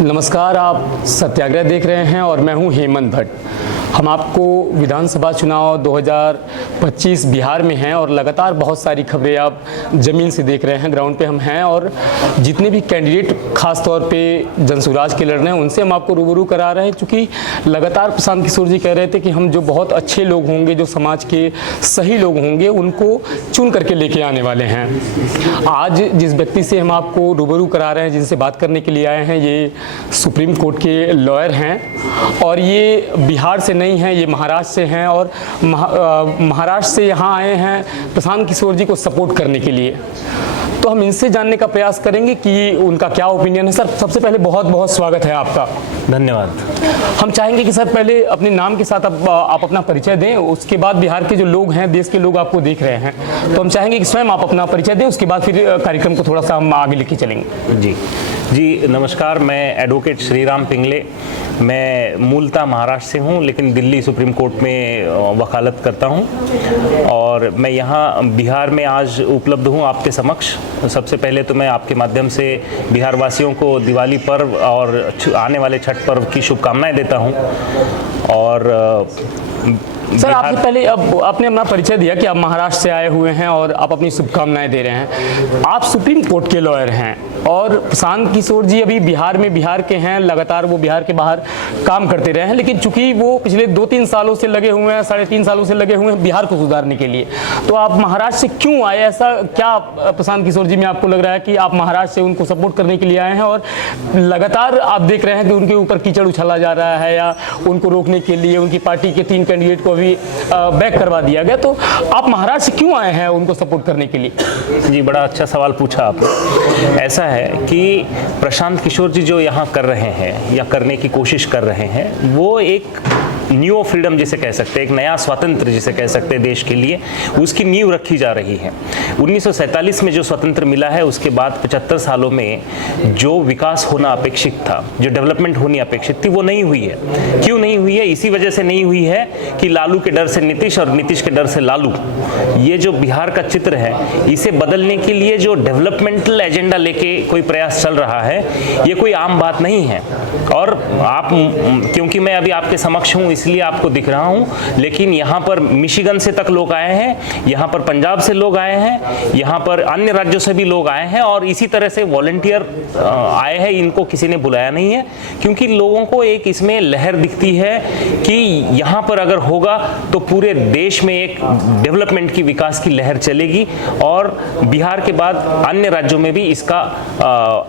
नमस्कार, आप सत्याग्रह देख रहे हैं और मैं हूं हेमंत भट्ट। हम आपको विधानसभा चुनाव 2025 बिहार में हैं और लगातार बहुत सारी खबरें आप ज़मीन से देख रहे हैं, ग्राउंड पे हम हैं और जितने भी कैंडिडेट खास तौर पे जनसुराज के लड़ रहे हैं उनसे हम आपको रूबरू करा रहे हैं। चूँकि लगातार प्रशांत किशोर जी कह रहे थे कि हम जो बहुत अच्छे लोग होंगे, जो समाज के सही लोग होंगे, उनको चुन करके लेके आने वाले हैं। आज जिस व्यक्ति से हम आपको रूबरू करा रहे हैं, जिनसे बात करने के लिए आए हैं, ये सुप्रीम कोर्ट के लॉयर हैं और ये बिहार से नहीं हैं, ये महाराष्ट्र से हैं और महाराष्ट्र से यहाँ आए हैं प्रशांत किशोर जी को सपोर्ट करने के लिए। तो हम इनसे जानने का प्रयास करेंगे कि उनका क्या ओपिनियन है। सर, सबसे पहले बहुत बहुत स्वागत है आपका। धन्यवाद। हम चाहेंगे कि सर पहले अपने नाम के साथ आप अपना परिचय दें, उसके बाद बिहार के जो लोग हैं, देश के लोग आपको देख रहे हैं, तो हम चाहेंगे कि स्वयं आप अपना परिचय दें, उसके बाद फिर कार्यक्रम को थोड़ा सा हम आगे लेके चलेंगे। जी नमस्कार, मैं एडवोकेट श्रीराम पिंगले। मैं मूलतः महाराष्ट्र से हूं, लेकिन दिल्ली सुप्रीम कोर्ट में वकालत करता हूं और मैं यहां बिहार में आज उपलब्ध हूं आपके समक्ष। सबसे पहले तो मैं आपके माध्यम से बिहार वासियों को दिवाली पर्व और आने वाले छठ पर्व की शुभकामनाएं देता हूं। और सर, आपने पहले आपने अपना परिचय दिया कि आप महाराष्ट्र से आए हुए हैं और आप अपनी शुभकामनाएं दे रहे हैं। आप सुप्रीम कोर्ट के लॉयर हैं और प्रशांत किशोर जी अभी बिहार में बिहार के हैं, लगातार वो बिहार के बाहर काम करते रहे हैं, लेकिन चूंकि वो पिछले 2-3 सालों से लगे हुए हैं, 3.5 सालों से लगे हुए हैं बिहार को सुधारने के लिए। तो आप महाराष्ट्र से क्यों आए? ऐसा क्या प्रशांत किशोर जी में आपको लग रहा है कि आप महाराष्ट्र से उनको सपोर्ट करने के लिए आए हैं और लगातार आप देख रहे हैं कि उनके ऊपर कीचड़ उछाला जा रहा है या उनको रोकने के लिए उनकी पार्टी के 3 कैंडिडेट को भी बैक करवा दिया गया, तो आप महाराष्ट्र से क्यों आए हैं उनको सपोर्ट करने के लिए? जी, बड़ा अच्छा सवाल पूछा आपने। ऐसा है कि प्रशांत किशोर जी जो यहाँ कर रहे हैं या करने की कोशिश कर रहे हैं, वो एक न्यू फ्रीडम जिसे कह सकते हैं, एक नया स्वातंत्र जिसे कह सकते हैं देश के लिए, उसकी नींव रखी जा रही है। 1947 में जो स्वतंत्र मिला है, उसके बाद 75 सालों में जो विकास होना अपेक्षित था, जो डेवलपमेंट होनी अपेक्षित थी, वो नहीं हुई है। क्यों नहीं हुई है? इसी वजह से नहीं हुई है कि लालू के डर से नीतीश और नीतीश के डर से लालू। ये जो बिहार का चित्र है, इसे बदलने के लिए जो डेवलपमेंटल एजेंडा लेके कोई प्रयास चल रहा है, ये कोई आम बात नहीं है। और आप, क्योंकि मैं अभी आपके समक्ष हूँ इसलिए आपको दिख रहा हूँ, लेकिन यहाँ पर मिशिगन से तक लोग आए हैं, यहाँ पर पंजाब से लोग आए हैं, यहाँ पर अन्य राज्यों से भी लोग आए हैं और इसी तरह से वॉलंटियर आए हैं। इनको किसी ने बुलाया नहीं है, क्योंकि लोगों को एक इसमें लहर दिखती है कि यहाँ पर अगर होगा तो पूरे देश में एक डेवलपमेंट की, विकास की लहर चलेगी और बिहार के बाद अन्य राज्यों में भी इसका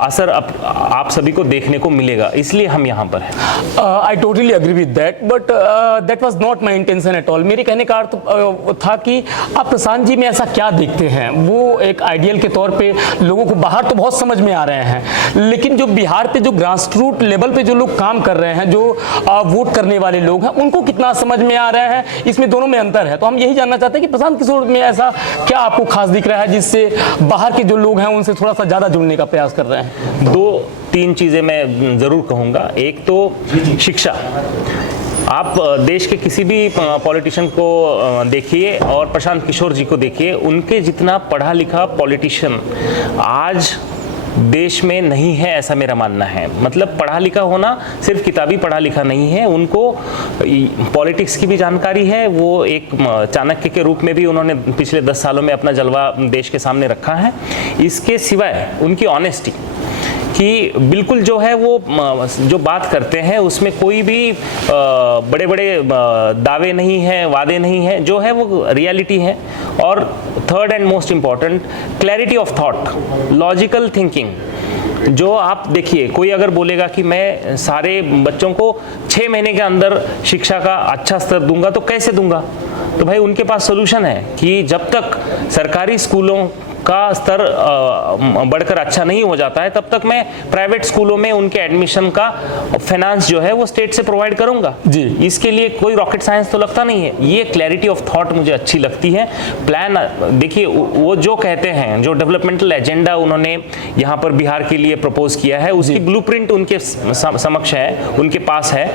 असर आप सभी को देखने को मिलेगा। इसलिए हम यहाँ पर हैं। I totally agree with that, but that was not my intention at all. मेरे कहने का अर्थ था कि आप प्रशांत जी में ऐसा क्या देखते हैं? वो एक आइडियल के तौर पे लोगों को बाहर तो बहुत समझ में आ रहे हैं, लेकिन जो बिहार पे जो ग्रास रूट लेवल पे जो लोग काम कर रहे हैं, जो वोट करने वाले लोग हैं, उनको कितना समझ में आ रहा है, इसमें दोनों में अंतर है। तो हम यही जानना चाहते हैं कि प्रशांत किशोर में ऐसा क्या आपको खास दिख रहा है जिससे बाहर के जो लोग हैं उनसे थोड़ा सा ज्यादा जुड़ने का प्रयास कर रहे हैं? 2-3 चीजें मैं जरूर कहूंगा। एक तो शिक्षा। आप देश के किसी भी पॉलिटिशियन को देखिए और प्रशांत किशोर जी को देखिए, उनके जितना पढ़ा लिखा पॉलिटिशियन आज देश में नहीं है, ऐसा मेरा मानना है। मतलब पढ़ा लिखा होना सिर्फ किताबी पढ़ा लिखा नहीं है, उनको पॉलिटिक्स की भी जानकारी है। वो एक चाणक्य के रूप में भी उन्होंने पिछले 10 सालों में अपना जलवा देश के सामने रखा है। इसके सिवाय उनकी ऑनेस्टी कि बिल्कुल जो है वो जो बात करते हैं उसमें कोई भी बड़े बड़े दावे नहीं है, वादे नहीं है, जो है वो रियलिटी है। और third and most important, clarity of thought, logical thinking. जो आप देखिए, कोई अगर बोलेगा कि मैं सारे बच्चों को 6 महीने के अंदर शिक्षा का अच्छा स्तर दूंगा, तो कैसे दूंगा? तो भाई उनके पास सोल्यूशन है कि जब तक सरकारी स्कूलों का स्तर बढ़कर अच्छा नहीं हो जाता है, तब तक मैं प्राइवेट स्कूलों में उनके एडमिशन का फाइनेंस जो है वो स्टेट से प्रोवाइड करूंगा जी। इसके लिए कोई रॉकेट साइंस तो लगता नहीं है। ये क्लैरिटी ऑफ थॉट मुझे अच्छी लगती है। प्लान देखिए, वो जो कहते हैं, जो डेवलपमेंटल एजेंडा उन्होंने यहाँ पर बिहार के लिए प्रपोज किया है, उसकी ब्लूप्रिंट उनके समक्ष है, उनके पास है,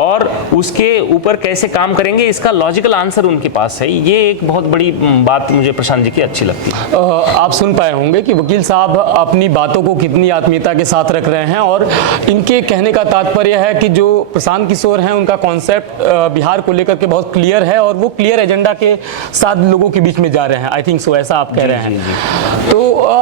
और उसके ऊपर कैसे काम करेंगे इसका लॉजिकल आंसर उनके पास है। ये एक बहुत बड़ी बात मुझे प्रशांत जी की अच्छी लगती है। आप सुन पाए होंगे कि वकील साहब अपनी बातों को कितनी आत्मीयता के साथ रख रहे हैं, और इनके कहने का तात्पर्य है कि जो प्रशांत किशोर हैं उनका कॉन्सेप्ट बिहार को लेकर के बहुत क्लियर है और वो क्लियर एजेंडा के साथ लोगों के बीच में जा रहे हैं। आई थिंक सो, ऐसा आप कह रहे हैं। तो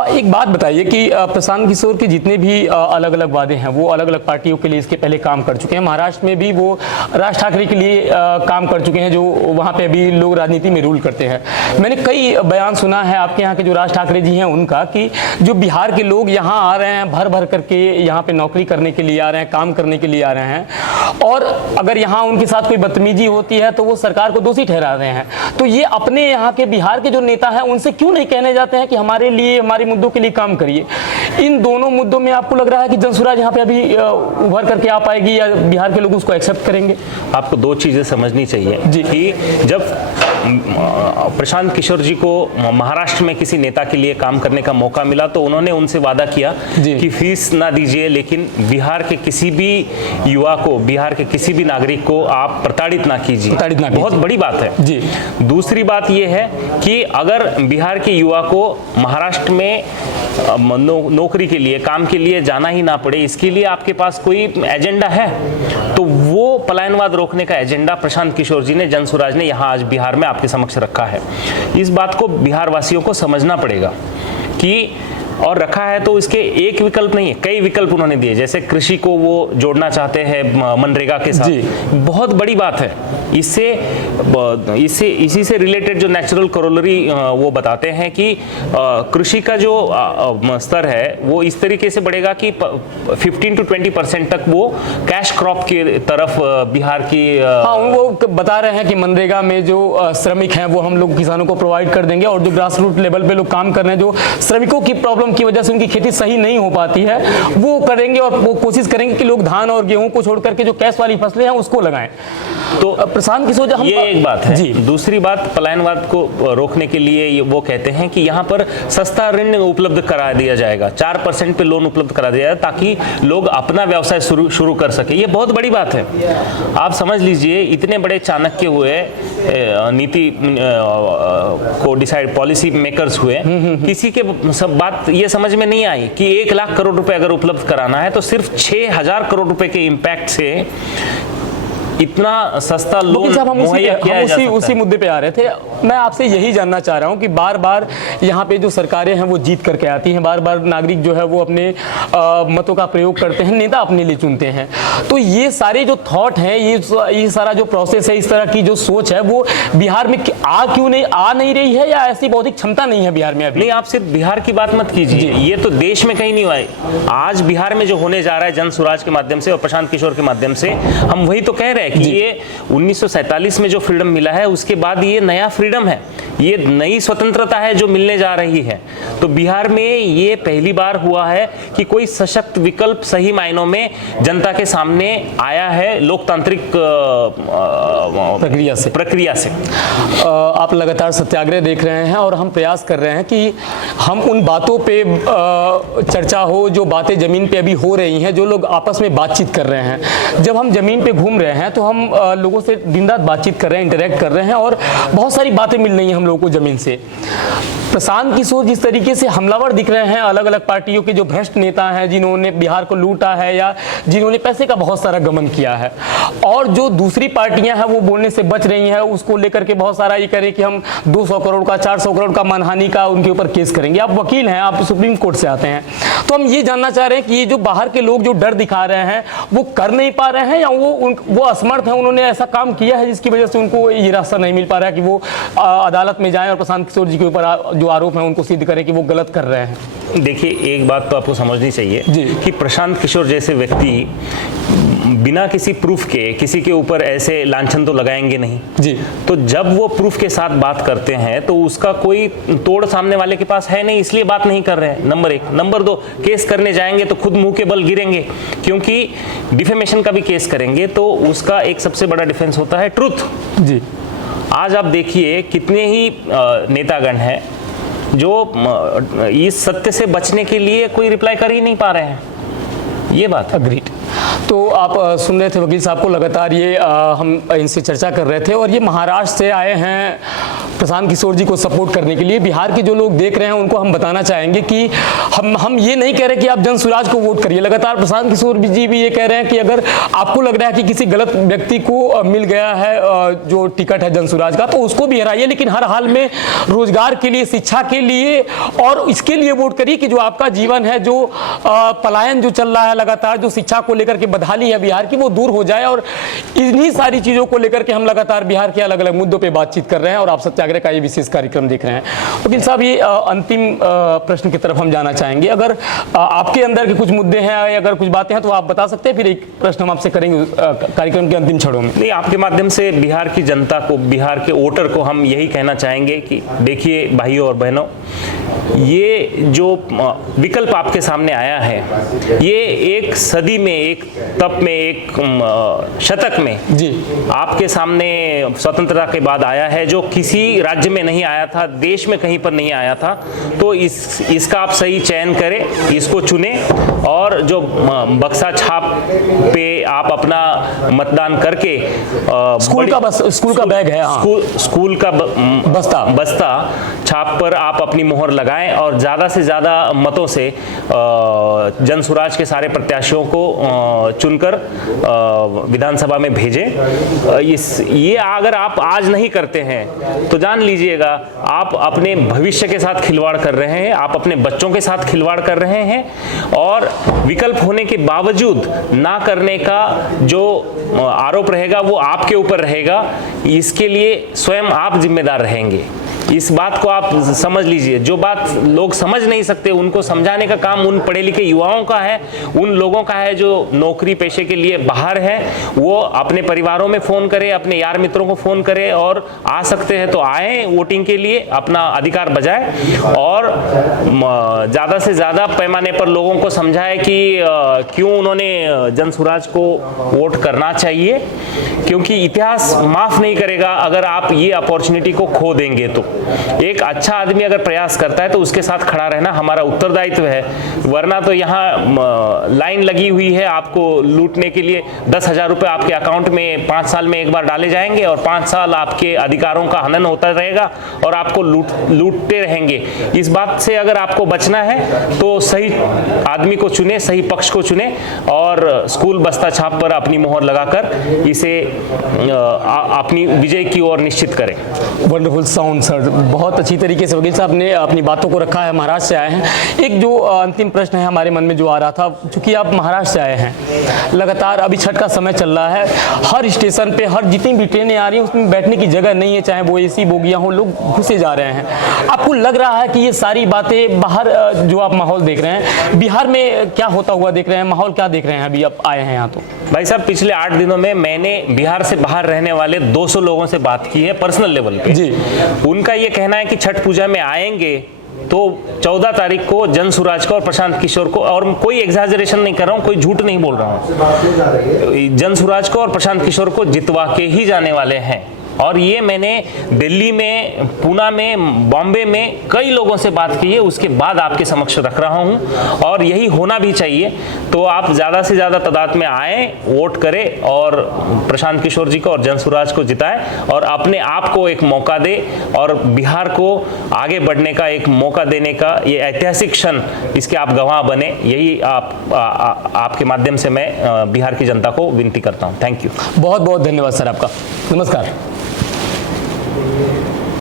एक बात बताइए कि प्रशांत किशोर के जितने भी अलग अलग वादे हैं वो अलग अलग पार्टियों के लिए इसके पहले काम कर चुके हैं। महाराष्ट्र में भी वो राज ठाकरे के लिए काम कर चुके हैं, जो वहाँ पे अभी लोग राजनीति में रूल करते हैं। मैंने कई बयान सुना है आपके यहाँ के जो राज ठाकरे जी हैं उनका, कि जो बिहार के लोग यहाँ आ रहे हैं भर भर करके यहाँ पे नौकरी करने के लिए आ रहे हैं, काम करने के लिए आ रहे हैं, और अगर यहाँ उनके साथ कोई बदतमीजी होती है तो वो सरकार को दोषी ठहरा रहे हैं। तो ये अपने यहाँ के बिहार के जो नेता हैं उनसे क्यों नहीं कहने जाते हैं कि हमारे लिए, हमारे मुद्दों के लिए काम करिए? इन दोनों मुद्दों में आपको लग रहा है कि जनसुराज यहाँ पे अभी उभर करके आ पाएगी या बिहार के लोग उसको एक्सेप्ट करेंगे? आपको दो चीजें समझनी चाहिए जी। कि जब प्रशांत किशोर जी को महाराष्ट्र में किसी नेता के लिए काम करने का मौका मिला तो उन्होंने उनसे वादा किया कि फीस ना दीजिए, लेकिन बिहार के किसी भी युवा को, बिहार के किसी भी नागरिक को आप प्रताड़ित ना कीजिए। बहुत बड़ी बात है जी। दूसरी बात यह है कि अगर बिहार के युवा को महाराष्ट्र में नौकरी के लिए, काम के लिए जाना ही ना पड़े, इसके लिए आपके पास कोई एजेंडा है, तो वो पलायनवाद रोकने का एजेंडा प्रशांत किशोर जी ने, जनसुराज ने यहाँ आज बिहार में आपके समक्ष रखा है। इस बात को बिहार वासियों को समझना पड़ेगा कि, और रखा है तो इसके एक विकल्प नहीं है, कई विकल्प उन्होंने दिए। जैसे कृषि को वो जोड़ना चाहते हैं मनरेगा के साथ, बहुत बड़ी बात है। इसी से रिलेटेड जो नेचुरल करोलरी वो बताते हैं कि कृषि का जो स्तर है वो इस तरीके से बढ़ेगा कि 15 to 20% तक वो कैश क्रॉप की तरफ बिहार की हाँ, वो बता रहे हैं कि मनरेगा में जो श्रमिक हैं वो हम लोग किसानों को प्रोवाइड कर देंगे, और जो ग्रास रूट लेवल पे लोग काम कर रहे हैं, जो श्रमिकों की प्रॉब्लम की वजह से उनकी खेती सही नहीं हो पाती है, वो करेंगे, और वो कोशिश करेंगे कि लोग धान और गेहूं को छोड़ करके जो कैश वाली फसलें हैं उसको लगाएं। तो प्रशांत किशोर जी, ये एक बात है जी। दूसरी बात, पलायनवाद को रोकने के लिए वो कहते हैं कि यहाँ पर सस्ता ऋण उपलब्ध करा दिया जाएगा, 4% पे लोन उपलब्ध करा दिया जाएगा ताकि लोग अपना व्यवसाय शुरू कर सके। ये बहुत बड़ी बात है। आप समझ लीजिए, इतने बड़े चाणक्य हुए, नीति को डिसाइड, पॉलिसी मेकर्स हुए, किसी के सब बात ये समझ में नहीं आई कि 1 लाख करोड़ रुपए अगर उपलब्ध कराना है तो सिर्फ 6,000 करोड़ रुपए के इम्पैक्ट से इतना सस्ता लोन मुहैया किया जा सकता है। उसी मुद्दे पे आ रहे थे। मैं आपसे यही जानना चाह रहा हूं कि बार बार यहाँ पे जो सरकारें हैं वो जीत करके आती हैं, बार बार नागरिक जो है वो अपने मतों का प्रयोग करते हैं, नेता अपने लिए चुनते हैं। तो ये सारे जो थॉट हैं, ये सारा जो प्रोसेस है, इस तरह की जो सोच है, वो बिहार में क्यों नहीं रही है, या ऐसी बौद्धिक क्षमता नहीं है बिहार में अभी? नहीं, आप सिर्फ बिहार की बात मत कीजिए, ये तो देश में कहीं नहीं हुआ है। आज बिहार में जो होने जा रहा है जनसुराज के माध्यम से और प्रशांत किशोर के माध्यम से, हम वही तो कह रहे हैं कि ये 1947 में जो फ्रीडम मिला है उसके बाद ये नया फ्रीडम है, ये नई स्वतंत्रता है जो मिलने जा रही है। तो बिहार में ये पहली बार हुआ है कि कोई सशक्त विकल्प सही मायनों में जनता के सामने आया है लोकतांत्रिक प्रक्रिया से। आप लगातार सत्याग्रह देख रहे हैं और हम प्रयास कर रहे हैं कि हम उन बातों पे चर्चा हो जो बातें जमीन पे अभी हो रही हैं, जो लोग आपस में बातचीत कर रहे हैं। जब हम जमीन पे घूम रहे हैं तो हम लोगों से दिन रात बातचीत कर रहे हैं, इंटरेक्ट कर रहे हैं, और बहुत सारी बातें मिल रही हैं हम लोगों को जमीन से। प्रशांत किशोर जिस तरीके से हमलावर दिख रहे हैं अलग अलग पार्टियों के जो भ्रष्ट नेता हैं, जिन्होंने बिहार को लूटा है या जिन्होंने पैसे का बहुत सारा गमन किया है, और जो दूसरी पार्टियां हैं वो बोलने से बच रही हैं, उसको लेकर के बहुत सारा ये करें कि हम 200 करोड़ का, 400 करोड़ का मानहानि का उनके ऊपर केस करेंगे। आप वकील हैं, आप सुप्रीम कोर्ट से आते हैं, तो हम ये जानना चाह रहे हैं कि ये जो बाहर के लोग जो डर दिखा रहे हैं वो कर नहीं पा रहे हैं, या वो असमर्थ हैं, उन्होंने ऐसा काम किया है जिसकी वजह से उनको ये रास्ता नहीं मिल पा रहा है कि वो अदालत में जाएं और प्रशांत किशोर जी के ऊपर जो आरोप है उनको सिद्ध करें कि वो गलत कर रहे हैं। देखिए, एक बात तो आपको समझनी चाहिए कि प्रशांत किशोर जैसे व्यक्ति बिना किसी प्रूफ के किसी के ऊपर ऐसे लांछन तो लगाएंगे नहीं जी। तो जब वो प्रूफ के साथ बात करते हैं तो उसका कोई तोड़ सामने वाले के पास है नहीं, इसलिए बात नहीं कर रहे हैं, नंबर 1। नंबर 2, केस करने जाएंगे तो खुद मुंह के बल गिरेंगे, क्योंकि डिफेमेशन का भी केस करेंगे तो उसका एक सबसे बड़ा डिफेंस होता है ट्रुथ जी। आज आप देखिए कितने ही नेतागण हैं जो इस सत्य से बचने के लिए कोई रिप्लाई कर ही नहीं पा रहे हैं, ये बात है। अग्रीड। तो आप सुन रहे थे वकील साहब को, लगातार ये हम इनसे चर्चा कर रहे थे, और ये महाराष्ट्र से आए हैं प्रशांत किशोर जी को सपोर्ट करने के लिए। बिहार के जो लोग देख रहे हैं उनको हम बताना चाहेंगे कि हम ये नहीं कह रहे कि आप जनसुराज को वोट करिए। लगातार प्रशांत किशोर जी भी ये कह रहे हैं कि अगर आपको लग रहा है कि किसी गलत व्यक्ति को मिल गया है जो टिकट है जनसुराज का, तो उसको भी हराइए, लेकिन हर हाल में रोजगार के लिए, शिक्षा के लिए और इसके लिए वोट करिए कि जो आपका जीवन है, जो पलायन जो चल रहा है लगातार, जो शिक्षा को लेकर के बदहाली है बिहार की, वो दूर हो जाए। और इन्हीं सारी चीज़ों को लेकर के हम लगातार बिहार के अलग अलग मुद्दों पे बातचीत कर रहे हैं और आप सत्याग्रह का ये विशेष कार्यक्रम देख रहे हैं। वकील साहब, ये अंतिम प्रश्न की तरफ हम जाना चाहेंगे। अगर आपके अंदर के कुछ मुद्दे हैं या अगर कुछ बातें हैं तो आप बता सकते हैं, फिर एक प्रश्न हम आपसे करेंगे कार्यक्रम के अंतिम क्षणों में। नहीं, आपके माध्यम से बिहार की जनता को, बिहार के वोटर को हम यही कहना चाहेंगे कि देखिए भाइयों और बहनों, ये जो विकल्प आपके सामने आया है, ये एक सदी में, एक तप में, एक शतक में जी आपके सामने स्वतंत्रता के बाद आया है, जो किसी राज्य में नहीं आया था, देश में कहीं पर नहीं आया था। तो इसका आप सही चयन करें, इसको चुने और जो बक्सा छाप पे आप अपना मतदान करके स्कूल का बैग है, स्कूल का बस्ता छाप पर आप अपनी मोहर लगाएं और ज़्यादा से ज़्यादा मतों से जनसुराज के सारे प्रत्याशियों को चुनकर विधानसभा में भेजें। ये अगर आप आज नहीं करते हैं तो जान लीजिएगा आप अपने भविष्य के साथ खिलवाड़ कर रहे हैं, आप अपने बच्चों के साथ खिलवाड़ कर रहे हैं और विकल्प होने के बावजूद ना करने का जो आरोप रहेगा वो आपके ऊपर रहेगा। इसके लिए स्वयं आप जिम्मेदार रहेंगे। इस बात को आप समझ लीजिए। जो बात लोग समझ नहीं सकते उनको समझाने का काम उन पढ़े लिखे युवाओं का है, उन लोगों का है जो नौकरी पेशे के लिए बाहर है। वो अपने परिवारों में फ़ोन करें, अपने यार मित्रों को फ़ोन करें और आ सकते हैं तो आए वोटिंग के लिए, अपना अधिकार बजाएं और ज़्यादा से ज़्यादा पैमाने पर लोगों को समझाएं कि क्यों उन्होंने जनसुराज को वोट करना चाहिए, क्योंकि इतिहास माफ़ नहीं करेगा अगर आप ये अपॉर्चुनिटी को खो देंगे। तो एक अच्छा आदमी अगर प्रयास करता है तो उसके साथ खड़ा रहना हमारा उत्तरदायित्व है, वरना तो यहाँ लाइन लगी हुई है आपको लूटने के लिए। 10,000 रुपये आपके अकाउंट में 5 साल में एक बार डाले जाएंगे और 5 साल आपके अधिकारों का हनन होता रहेगा और आपको लूटते रहेंगे। इस बात से अगर आपको बचना है तो सही आदमी को चुने, सही पक्ष को चुने और स्कूल बस्ता छाप पर अपनी मोहर लगाकर इसे अपनी विजय की ओर निश्चित करें। वंडरफुल साउंड सर, बहुत अच्छी तरीके से वकील साहब ने अपनी बातों को रखा है। महाराष्ट्र से आए हैं। एक जो अंतिम प्रश्न है हमारे मन में जो आ रहा था, चूंकि आप महाराष्ट्र से आए हैं, लगातार अभी छठ का समय चल रहा है, हर स्टेशन पे हर जितनी भी ट्रेनें आ रही हैं उसमें बैठने की जगह नहीं है, चाहे वो एसी बोगियां हो, लोग घुसे जा रहे हैं। आपको लग रहा है कि ये सारी बातें बाहर जो आप माहौल देख रहे हैं, बिहार में क्या होता हुआ देख रहे हैं, माहौल क्या देख रहे हैं अभी आप आए हैं यहाँ? तो भाई साहब, पिछले 8 दिनों में मैंने बिहार से बाहर रहने वाले 200 लोगों से बात की है पर्सनल लेवल पे जी। उनका ये कहना है कि छठ पूजा में आएंगे तो 14 तारीख को जनसुराज को और प्रशांत किशोर को, और कोई एग्जैजरेशन नहीं कर रहा हूँ, कोई झूठ नहीं बोल रहा हूँ, जनसुराज को और प्रशांत किशोर को जितवा के ही जाने वाले हैं। और ये मैंने दिल्ली में, पूना में, बॉम्बे में कई लोगों से बात की है, उसके बाद आपके समक्ष रख रहा हूँ और यही होना भी चाहिए। तो आप ज़्यादा से ज़्यादा तादाद में आएँ, वोट करें और प्रशांत किशोर जी को और जनसुराज को जिताएं और अपने आप को एक मौका दे और बिहार को आगे बढ़ने का एक मौका देने का ये ऐतिहासिक क्षण, इसके आप गवाह बने। यही आपके माध्यम से मैं बिहार की जनता को विनती करता हूँ। Thank you. बहुत बहुत धन्यवाद सर आपका। नमस्कार।